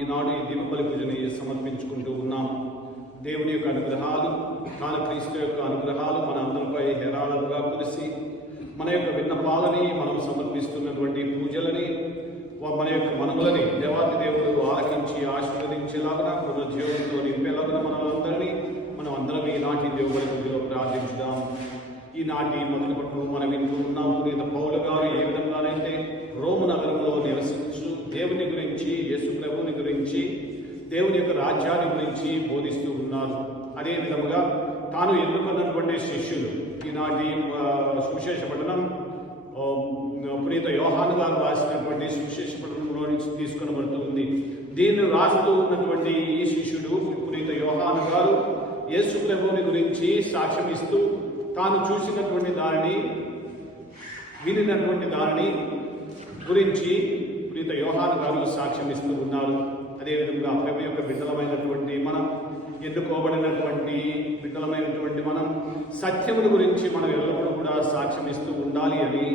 ఈనాడు ఈ దీపబలి పూజని సమర్పించుకుంటూ ఉన్నాం. దేవుని యొక్క అనుగ్రహాలు, క్రీస్తు యొక్క అనుగ్రహాలు మన అందరిపై హేరాళంగా కురిసి మన యొక్క విన్నపాలని, మనం సమర్పిస్తున్నటువంటి పూజలని, మన యొక్క మనములని దేవాది దేవుడు ఆలకించి ఆశీర్వదించేలాగా, పునర్జీవంతో నింపేలాగా మనం అందరం ఈనాటి దేవుడి పూజలో ప్రార్థించుదాం. ఈనాటి మొదటి పట్టు మనం వింటూ ఉన్నాము. పౌలు గారు ఏ విధంగానైతే రోము నగరంలో నివసించు దేవుని గురించి, యేసు ప్రభుని గురించి, దేవుని యొక్క రాజ్యాన్ని గురించి బోధిస్తూ ఉన్నారు. అదే విధముగా తాను ఎన్నుకున్నటువంటి శిష్యులు, ఈనాటి సువిశేష పఠనం పునీత యోహాను గారు రాసినటువంటి సువిశేష పఠనంలో నుంచి తీసుకొనబడుతుంది. దీన్ని రాస్తూ ఉన్నటువంటి ఈ శిష్యుడు పునీత యోహాను గారు యేసు ప్రభుని గురించి సాక్ష్యం ఇస్తూ తాను చూసినటువంటి దానిని, వినినటువంటి దానిని గురించి పునీత యోహాను గారు సాక్ష్యం ఇస్తూ ఉన్నారు. అదేవిధంగా ప్రభు యొక్క బిడ్డలమైనటువంటి మనం, ఎన్నుకోబడినటువంటి బిడ్డలమైనటువంటి మనం సత్యముల గురించి మనం ఎల్లప్పుడూ కూడా సాక్ష్యం ఇస్తూ ఉండాలి అని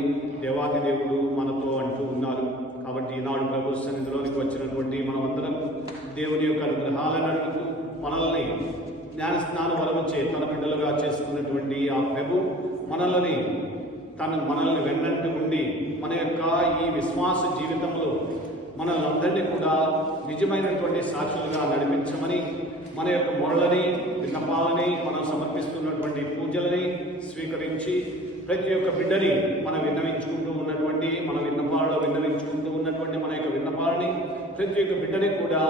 దేవాది దేవుడు మనతో అంటూ ఉన్నారు. కాబట్టి ఈనాడు ప్రభు సన్నిధిలోనికి వచ్చినటువంటి మనమందరం దేవుని యొక్క అనుగ్రహాలను మనల్ని జ్ఞానస్నాన వలన తన బిడ్డలుగా చేసుకున్నటువంటి ఆ ప్రభు మనల్ని వెన్నంటి ఉండి మన యొక్క ఈ విశ్వాస జీవితంలో మనల్ని కూడా నిజమైనటువంటి సాక్షులుగా నడిపించమని, మన యొక్క మొళ్ళని, విన్నపాలని, మనం సమర్పిస్తున్నటువంటి పూజలని స్వీకరించి ప్రతి ఒక్క బిడ్డని మనం విన్నవించుకుంటూ ఉన్నటువంటి, మన విన్నపాలలో విన్నవించుకుంటూ ఉన్నటువంటి మన యొక్క విన్నపాలని ప్రతి ఒక్క బిడ్డని కూడా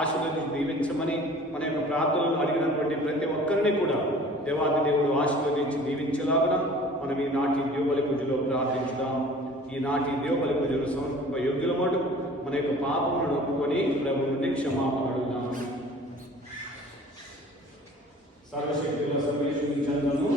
ఆశీర్వదించి దీవించమని, మన యొక్క ప్రార్థనలు అడిగినటువంటి ప్రతి ఒక్కరిని కూడా దేవాది దేవుడు ఆశీర్వదించి దీవించేలాగా మనం ఈనాటి దేవబలి పూజలో ప్రార్థించుదాం. ఈనాటి దేవబలి పూజలు సమర్ప యోగ్యుల మాట మన యొక్క పాపములను ఒప్పుకొని ప్రభు నుండి క్షమాపణ అడుగుదాం. సర్వశక్తుల సర్వేశ్వరుని చంద్రను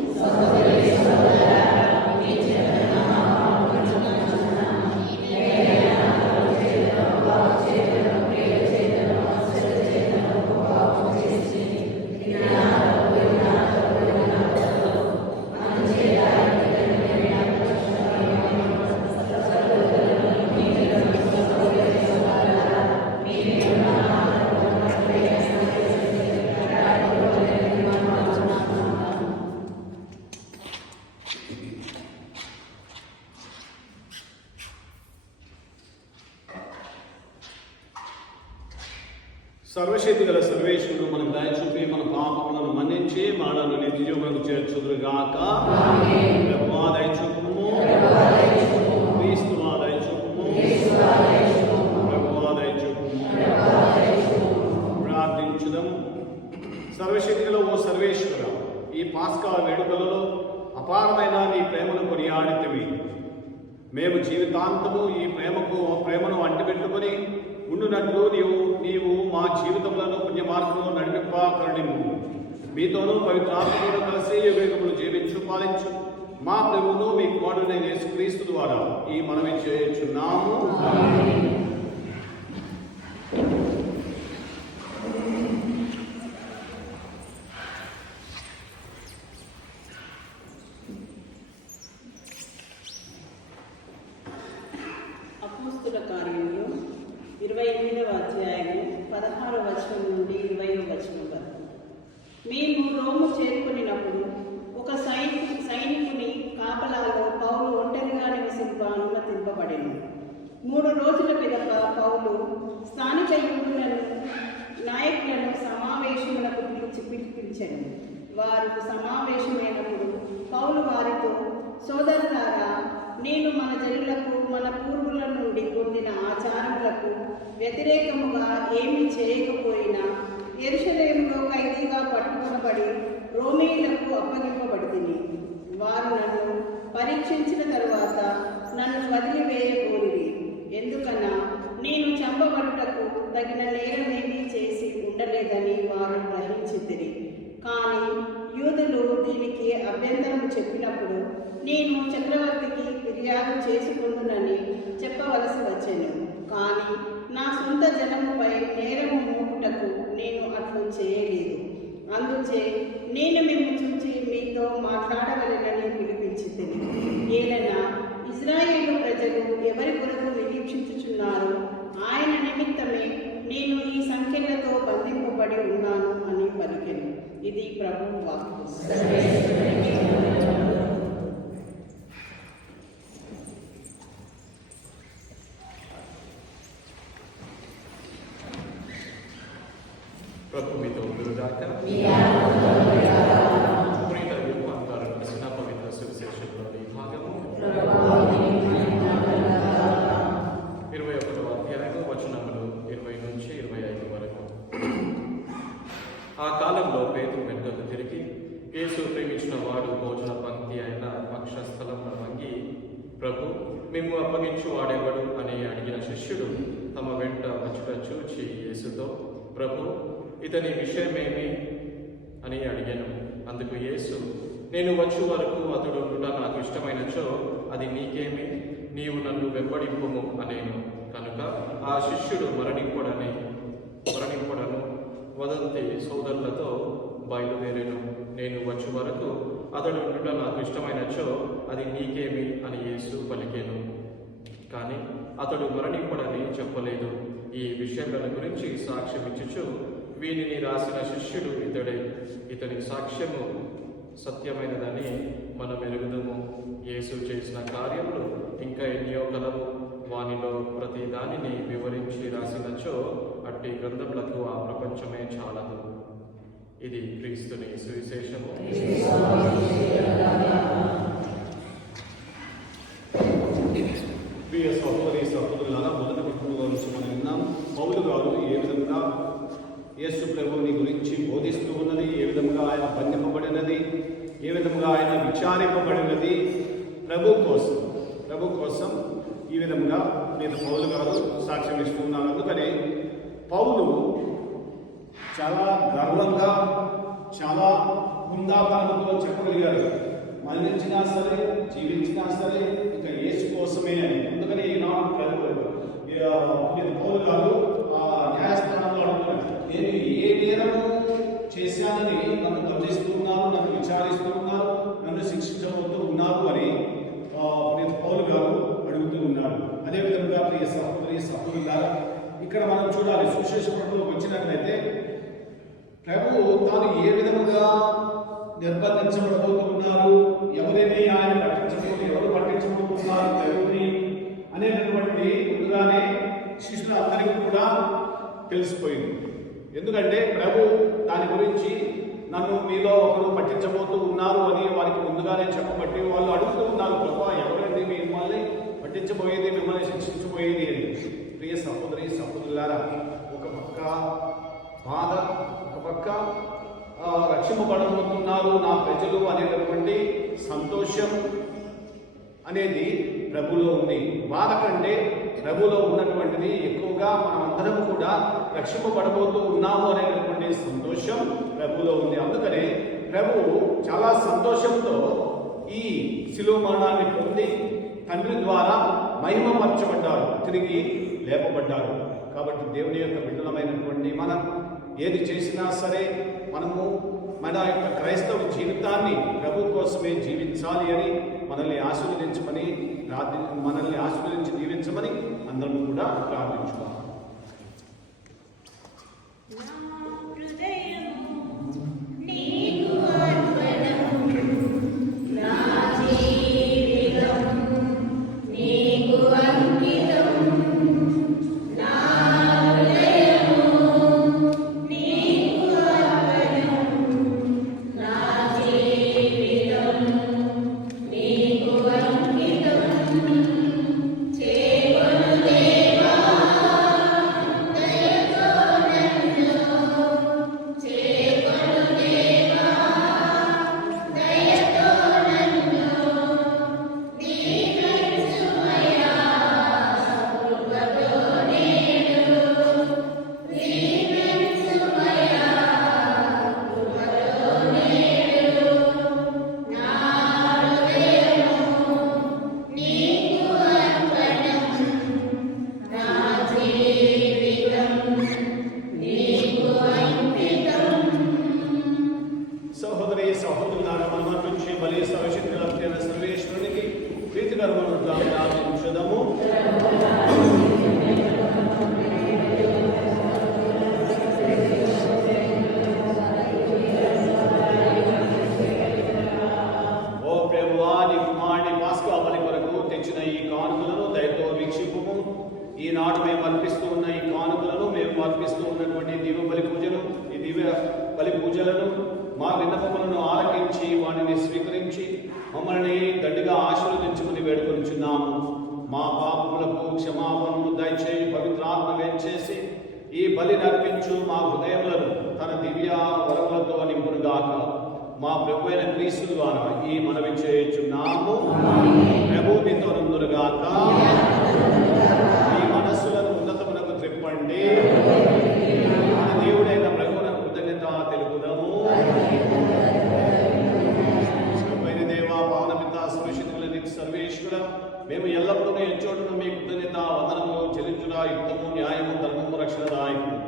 సర్వశక్తి గల సర్వేశ్వరుడు మనకు దయ చూపి మన పాపములను మన్నించి మనలను నిత్యజీవమునకు చేర్చుదురుగాక. ప్రభువా దయ చూపుము, క్రీస్తువా దయ చూపుము, ప్రభువా దయ చూపుము. ప్రార్థించుదాం. సర్వశక్తి గల ఓ సర్వేశ్వర, ఈ పాస్కా వేడుకలలో అపారమైన నీ ప్రేమను కొనియాడితివి. మేము జీవితాంతము ఈ ప్రేమను అంటిపెట్టుకొని ఉండునట్లు నీవు మా జీవితములను పుణ్య మార్గంలో నడిపింప కరుణింపు. మీతోనూ పవిత్రాత్మతో కలిసి యుగములు జీవించు పాలించు మా ప్రభువును మీ కుమారుడైన యేసుక్రీస్తు ద్వారా ఈ మనవి చేయుచున్నాము. అపోస్తుల కార్యములు 28వ అధ్యాయము 16వ వచనం నుండి 20వ వచనం వరకు. మేము రోము చేరుకునినప్పుడు ఒక సైనికుని కాపలాలో పౌలు ఒంటరిగా నివసింప అనుమతింపబడింది. 3 రోజుల పిదప పౌలు స్థానిక యూదులను, నాయకులను సమావేశములకు పిలిపించాడు. వారు సమావేశమైనప్పుడు పౌలు వారితో, సోదరులారా, నేను మన జనులకు మన పూర్వుల నుండి పొందిన ఆచారములకు వ్యతిరేకముగా ఏమీ చేయకపోయినా యెరూషలేములో ఖైదీగా పట్టుకొనబడి రోమీయులకు అప్పగింపబడింది. వారు నన్ను పరీక్షించిన తరువాత నన్ను వదిలివేయకూరిరి. ఎందుకన్నా నేను చంపబడుటకు తగిన నేరమేమీ చేసి ఉండలేదని వారు గ్రహించితిరి. కానీ యూదులు దీనికి అభ్యంతరం చెప్పినప్పుడు నేను చక్రవర్తికి ఫిర్యాదు చేసుకుందునని చెప్పవలసి వచ్చాను. కానీ నా సొంత జనముపై నేరము మోపుటకు నేను అట్లు చేయలేదు. అందుచే నేను మేము చూచి మీతో మాట్లాడవలెనని పిలిపించితిని. ఏలైనా ఇశ్రాయేలు ప్రజలు ఎవరి కొరకు నిరీక్షించుచున్నారు, ఆయన నిమిత్తమే నేను సమర్పింపబడి ఉన్నాను అని పలికెను. ఇది ప్రభువు వాక్కు. ప్రభు మీతో ఉండుగాక. ప్రియ యోహాను గారు రాసిన పవిత్ర సువిశేషంలోని భాగము 21వ అధ్యాయం వచనములు 20 నుంచి 25 వరకు. ఆ కాలంలో పేతురు వెనుకకు తిరిగి, యేసు ప్రేమించిన వాడు భోజన పంక్తి అయిన వక్షస్థలంలో వంగి, ప్రభు, మేము అప్పగించు వాడెవడు అని అడిగిన శిష్యుడు తమ వెంట వచ్చుట చూచి యేసుతో, ప్రభు, ఇతని విషయమేమి అని అడిగాను. అందుకు యేసు, నేను వచ్చు వరకు అతడు ఉండుట నాకు ఇష్టమైనచో అది నీకేమి, నీవు నన్ను వెంబడింపుము అనేను. కనుక ఆ శిష్యుడు మరణింపుడను వదంతి సోదరులతో బయలుదేరాను. నేను వచ్చు వరకు అతడు ఉండుట నాకు ఇష్టమైనచో అది నీకేమి అని యేసు పలికేను. కానీ అతడు మరణింపుడని చెప్పలేదు. ఈ విషయముల గురించి సాక్ష్యమిచ్చుచు, వీనిని రాసిన శిష్యుడు ఇతడే, ఇతని సాక్ష్యము సత్యమైనదని మనం ఎరుగుదము. యేసు చేసిన కార్యములు ఇంకా ఎన్నో కలవు. వానిలో ప్రతి దానిని వివరించి రాసినచో అట్టి గ్రంథములకు ఆ ప్రపంచమే చాలదు. ఇది క్రీస్తుని సువిశేషము. ప్రియ సహోదరి సహోదరులారా, మొదటి పట్టణంలో నుంచి మనం విన్నాం. పౌలు గారు ఏ విధంగా యేసు ప్రభువుని గురించి బోధిస్తూ ఉన్నది, ఏ విధంగా ఆయన బంధింపబడినది, ఏ విధంగా ఆయన విచారింపబడినది ప్రభు కోసం ఈ విధంగా నేను పౌలు గారు సాక్ష్యం ఇస్తున్నాను. అందుకని పౌలు చాలా గర్వంగా, చాలా హుందాతనంతో చెప్పగలిగారు, మరణించినా సరే జీవించినా సరే ఇక యేసు కోసమే అని. అందుకని ఈనాడు పౌలు గారు న్యాయస్థానంలో అడుగుతున్నారు, నేను ఏ నేరము చేశానని నన్ను గమనిస్తూ ఉన్నారు, నన్ను విచారిస్తూ ఉన్నారు, నన్ను శిక్షించబోతూ ఉన్నారు అని పౌలు గారు అడుగుతూ ఉన్నారు. అదేవిధంగా ప్రియ సహోదరులారా, ఇక్కడ మనం చూడాలి, సువిశేష పట్టణంలోకి వచ్చినట్లయితే ప్రభు తాను ఏ విధంగా నిర్బంధించబడబోతూ ఉన్నారు, ఎవరిని ఆయన ఎవరు పట్టించబోతున్నారు ప్రభుని అనేటటువంటి ముందుగానే శిష్యులందరికీ కూడా తెలిసిపోయింది. ఎందుకంటే ప్రభు దాని గురించి నన్ను మీలో ఒకరు పట్టించబోతూ ఉన్నారు అని వారికి ముందుగానే చెప్పబట్టి వాళ్ళు అడుగుతూ ఉన్నారు, ప్రభా ఎవరండి మిమ్మల్ని పట్టించబోయేది, మిమ్మల్ని శిక్షించబోయేది అని. ప్రియ సహోదరులారా, ఒక పక్క బాధ, ఒక పక్క రక్షింపబడబోతున్నారు నా ప్రజలు అనేటటువంటి సంతోషం అనేది ప్రభులో ఉంది. బాధ కంటే ప్రభులో ఉన్నటువంటిది ఎక్కువగా మనమందరం కూడా రక్షింపబడబోతూ ఉన్నాము అనేటటువంటి సంతోషం ప్రభులో ఉంది. అందుకనే ప్రభు చాలా సంతోషంతో ఈ శిలువ మరణాన్ని పొంది తండ్రి ద్వారా మహిమపరచబడ్డారు, తిరిగి లేపబడ్డారు. కాబట్టి దేవుని యొక్క బిడ్డలమైనటువంటి మనం ఏది చేసినా సరే మనము మన యొక్క క్రైస్తవ జీవితాన్ని ప్రభు కోసమే జీవించాలి అని మనల్ని ఆశీర్వదించి దీవించమని అందరం కూడా ప్రార్థించుకోవాలి. విన్నపములను ఆలకించి వాటిని స్వీకరించి మమ్మల్ని దండిగా ఆశీర్వదించుకుని వేడుకొనిచున్నాము. మా పాపములకు క్షమాపణను దయచేసి పవిత్రాత్మ వేంచేసి ఈ బలి నర్పించు మా హృదయములను తన దివ్య వరములతో నింపునుగాక. మా ప్రభు అయిన క్రీస్తు ద్వారా ఈ మనవి చేయుచున్నాము. ప్రభు మీతో నుండునుగాక. మీ మనస్సులను ఉన్నతమునకు త్రిప్పండి. మన దేవుడైన ప్రభువునకు కృతజ్ఞత తెలుపుదాము. దేవా పావన పిత సర్వశక్తుల నీకు సర్వేశ్వర, మేము ఎల్లప్పుడూ ఎచ్చోటును మీ కృతజ్ఞత వందనము చెల్లించుట యుక్తము, న్యాయము, ధర్మము, రక్షణదాయకము.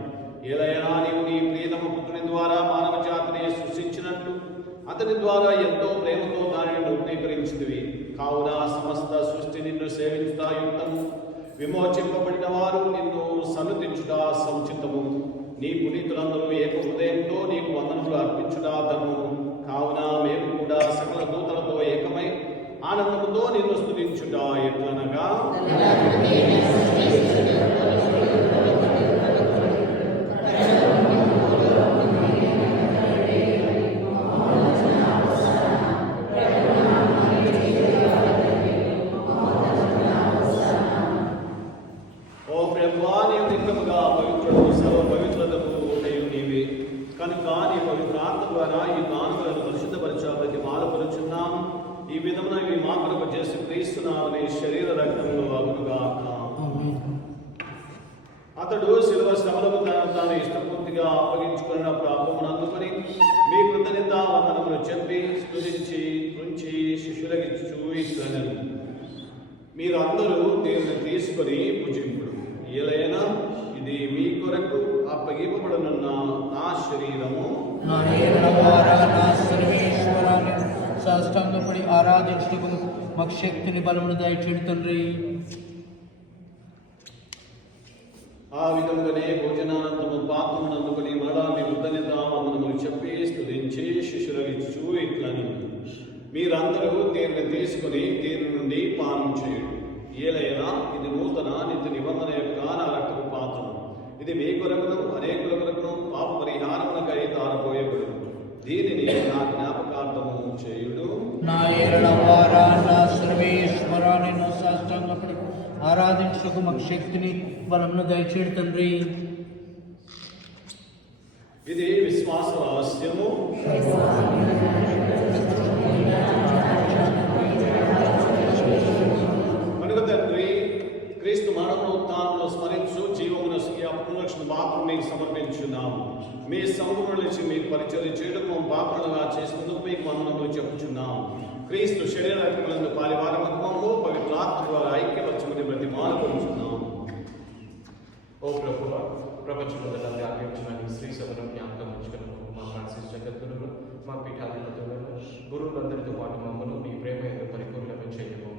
ఏలైనా నీవు నీ ప్రియతమ పుత్రుని ద్వారా మానవ జాతిని సృష్టించినట్లు అతని ద్వారా ఎంతో ప్రేమతో దానిని నూతనీకరించినవి. కావున సమస్త సృష్టి నిన్ను సేవించుట యుక్తము, విమోచింపబడిన వారు నిన్ను సన్నుతించుట సముచితము. నీ పునీతులందరూ ఏక హృదయంతో నీకు వందనములు అర్పించుట ధర్మము. కావున మేము కూడా సకల దూతలతో ఏకమై ఆనందముతో నిన్ను స్తుతించుట ఎట్లనగా, ఓ ప్రభువా, నీవు నిత్యముగా పవిత్రుడు, సర్వ పవిత్రతకు ఓటయు నీవే. కనుక నీ పవిత్రాత్మ ద్వారా ఈ కానుకలను పరిశుద్ధపరచాలని మాలపరుచున్నాము. ఈ విధమున ఇవి మా కొరకు చేసి క్రీస్తునాథుని శరీర రక్తంలో అగునుగాక. అతడు శిలువ శ్రమలకు తాను ఇష్టపూర్తిగా అప్పగించుకున్నప్పుడు అప్పమును అందుకొని మీ కృతజ్ఞత వందనములు చెప్పి స్తుతించి ఉంచి శిష్యులకిచ్చు ఇట్లనెను, మీరందరూ దేవుని తీసుకొని భుజింపుడు. ఏలైనా ఇది మీ కొరకు అప్పగింపబడనున్న నా శరీరము. సాష్టాంగపడి ఆరాధించుటకు మాకు శక్తిని బలమును దయచేడు తండ్రి. ఆ విధముగానే భోజనానంతము పాత్రమును అందుకుని మరలా మీ కృతజ్ఞత వందనములు చెప్పి స్తుతించి శిష్యులకిచ్చు ఇట్లనెను, మీరందరూ దీనిని తీసుకుని దీని నుండి పానం చేయుడు. ఏలైనా ఇది నూతన నిత్య నిబంధన యొక్క నా రక్తపు పాత్రము. ఇది మీ కొరకును అనేకుల కొరకును పాప పరిహారమునకై తారపోయబడు. దీనిని నా జ్ఞాపకార్థము చేయుడు. నా ఏరణ వారాన్న సర్వేశ్వరాన్ని సాష్టాంగపడి ఆరాధించుటకు మాకు శక్తిని బలమును దయచేడు తండ్రి. ఇది విశ్వాస రహస్యము. కనుక తండ్రి, క్రీస్తు మరణము ఉత్థానమును స్మరించు జీవమును పునరక్షణ పాత్రను మీకు సమర్పించున్నాము. మీ సంఘముల నుంచి మీకు పరిచర్య చేయడం పాత్రలుగా చేసినందుకు మీకు వందనములు చెప్పుచున్నాము. క్రీస్తు శరీర రక్తములందు పాలివారమత్వము పవిత్రాత్మ ద్వారా ఐక్యపరచమని బ్రతిమాలుకొనుచున్నాము. ఓ ప్రభువా, ప్రపంచమంతటా వ్యాపించిన నీ శ్రీ సభను జ్ఞాపకం ఉంచుకును. మా ఫ్రాన్సిస్ జగద్గురువులు, మా పీఠాధిపతులను, గురువులందరితో పాటు మమ్మను నీ ప్రేమ యొక్క పరిపూర్ణము చేయము.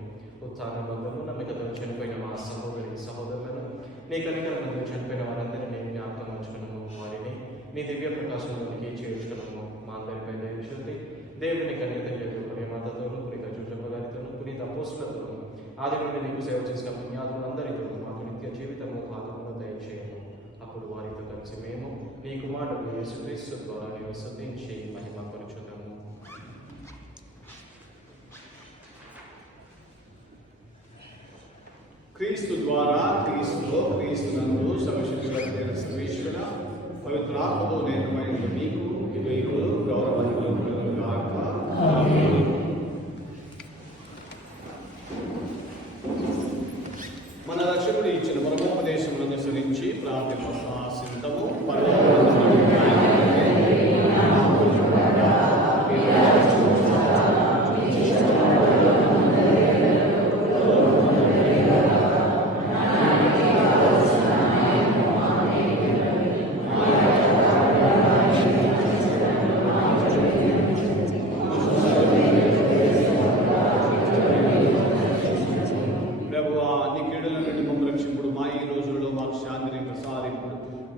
ఉత్సాహంలోనూ నమ్మికతో చనిపోయిన మా సహోదరి సహోదరులను, నీ కనికరంలో చనిపోయిన వారందరినీ జ్ఞాపకం ఉంచుకున్నాము. వారిని నీ దివ్య ప్రకాశంలోనికి చేర్చుకున్నాము. మా అందరిపై దయచూపి దేవుని కన్యతయ్యకు ప్రేమతోనూ, పునీత జోసెఫ్ గారితోనూ, పునీత అపోస్తలులతోనూ, ఆది నుండి నీకు సేవ చేసిన పుణ్యాదులందరితో మాకు నిత్య జీవితము భాగమును దయచేయము. అప్పుడు వారితో కలిసి మేము నీ కుమారుడు యేసుక్రీస్తు ద్వారా నీవు స్తుతించి మహిమ పరచుదాము. క్రీస్తు ద్వారా క్రీస్తులో క్రీస్తునందు సర్వశక్తిగల సర్వేశ్వర పవిత్రాత్మతో నేతమైన మీకు ఇవైలు గౌరవములు కలుగుగాక. మన రక్షకుడు ఇచ్చిన పరమోపదేశములను అనుసరించి ప్రార్థన సిద్ధము.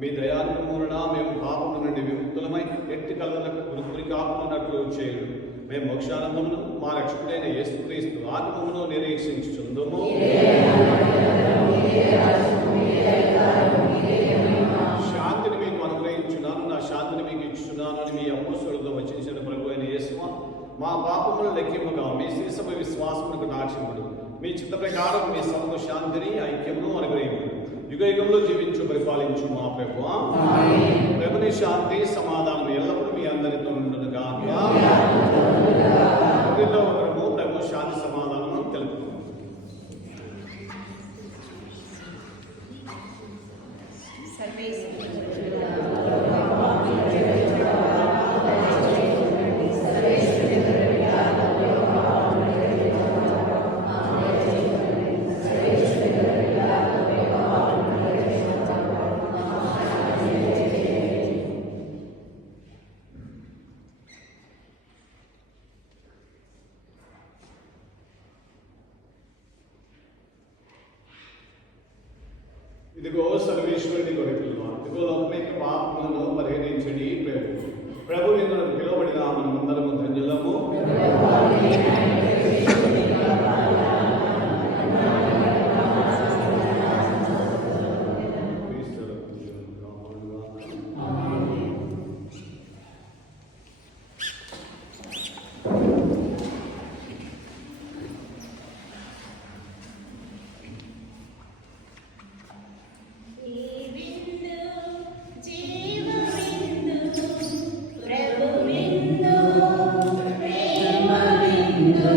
మీ దయాలను మూలన మేము పాపము నుండి విముక్తులమై ఎట్టి కలలకు గురికి ఆపుకున్నట్లు చేయడు. మేము మోక్షానందమును మా రక్షకుడైన యేసుక్రీస్తు ఆత్మమును నిరీక్షించుచుందుము. శాంతిని మీకు అనుగ్రహించున్నాను, నా శాంతిని మీకు ఇచ్చుచున్నాను అని మీ అపోస్తలులతో వచించిన ప్రభు మా పాపములు లెక్కింపుగా మీ శిరసపై విశ్వాసములకు దాక్షింపుడు మీ చిత్త ప్రకారం మీ సభకు శాంతిని ఐక్యమును అనుగ్రహింపుడు యుగ యుగంలో జీవించు పరిపాలించు మా ప్రభువా ప్రభుని శాంతి సమాధానం ఎల్లప్పుడూ మీ అందరితో ఉండును గాక. ఒకరిలో ఒకరము ప్రభు శాంతి సమాధానము తెలుపుతాం. ఇదిగో సర్వేశ్వరుని గొర్రెపిల్ల, ఇదిగో లోకమైన పాపములను పరిహరించడి ప్రభు ఇందులో పిలువబడిన మనమందరము ధన్యులము. ప్రభువిందు ప్రేమ విందు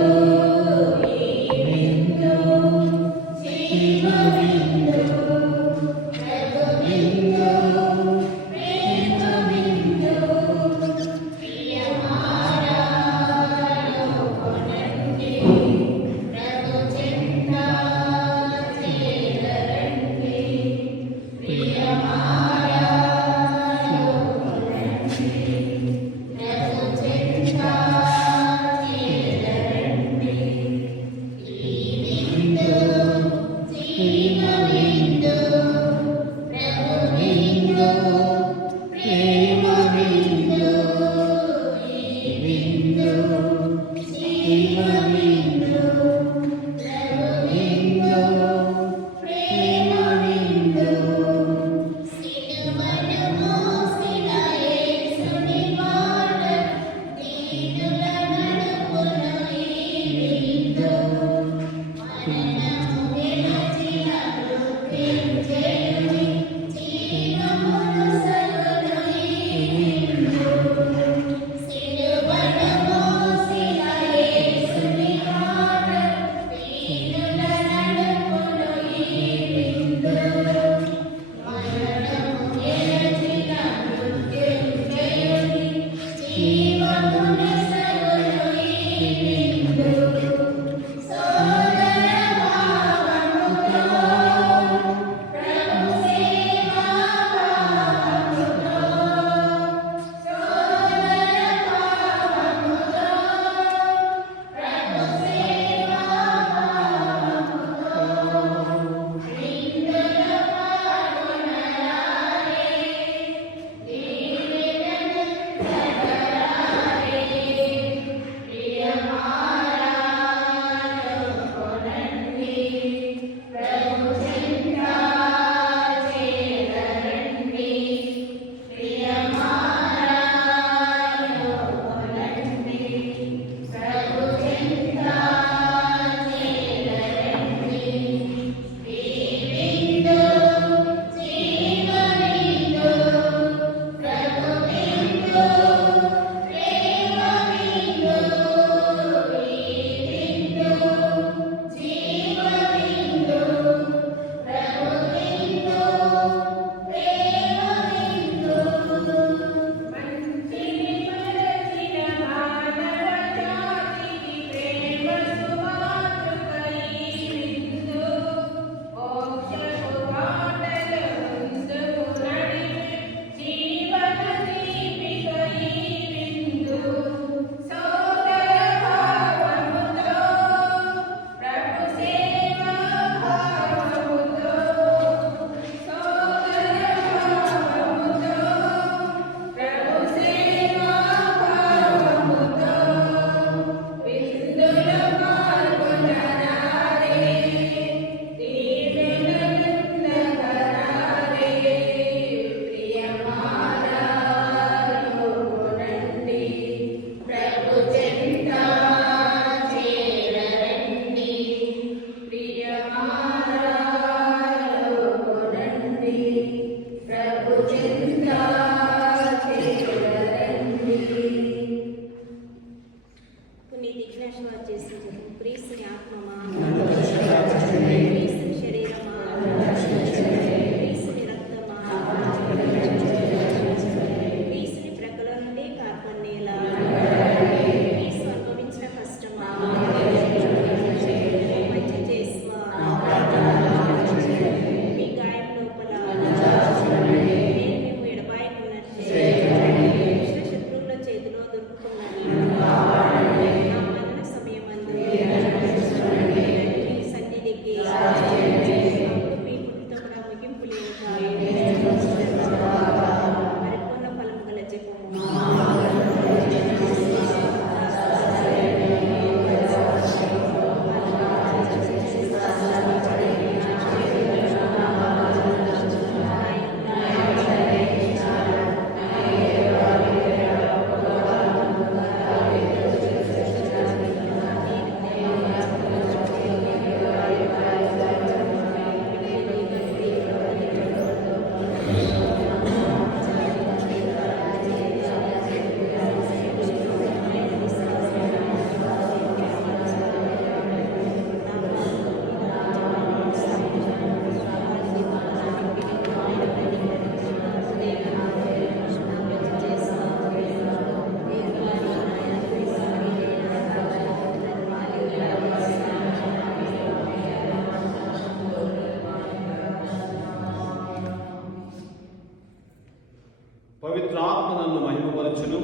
నన్ను మహిమపరచును.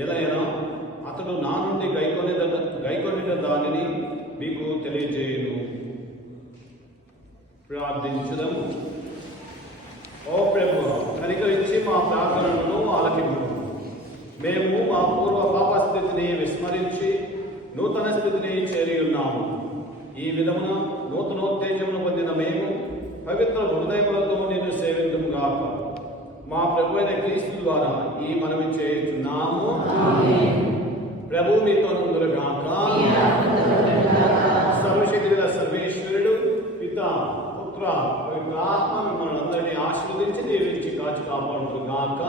ఏలైనా అతడు నా నుండి గైకొనిన దానిని మీకు తెలియజేయును. ప్రార్థించుదాము. ఓ ప్రభువా, కనికరించి మా ప్రార్థనలను ఆలకింపు. మేము మా పూర్వ పాప స్థితిని విస్మరించి నూతన స్థితిని చేరి ఉన్నాము. ఈ విధమున నూతనోత్తేజమును పొందిన మేము పవిత్ర హృదయములతో నిన్ను సేవిందుము గాక. మా ప్రభు అయిన క్రీస్తు ద్వారా ఈ మనవి చేయుచున్నాము. ప్రభు మీతో నుండుగాక. సర్వశక్తిగల సర్వేశ్వరుడు పిత పుత్ర పవిత్ర ఆత్మ మిమ్మల్ని అందరినీ ఆశీర్వదించి దీవించి కాచి కాపాడుతుగాక.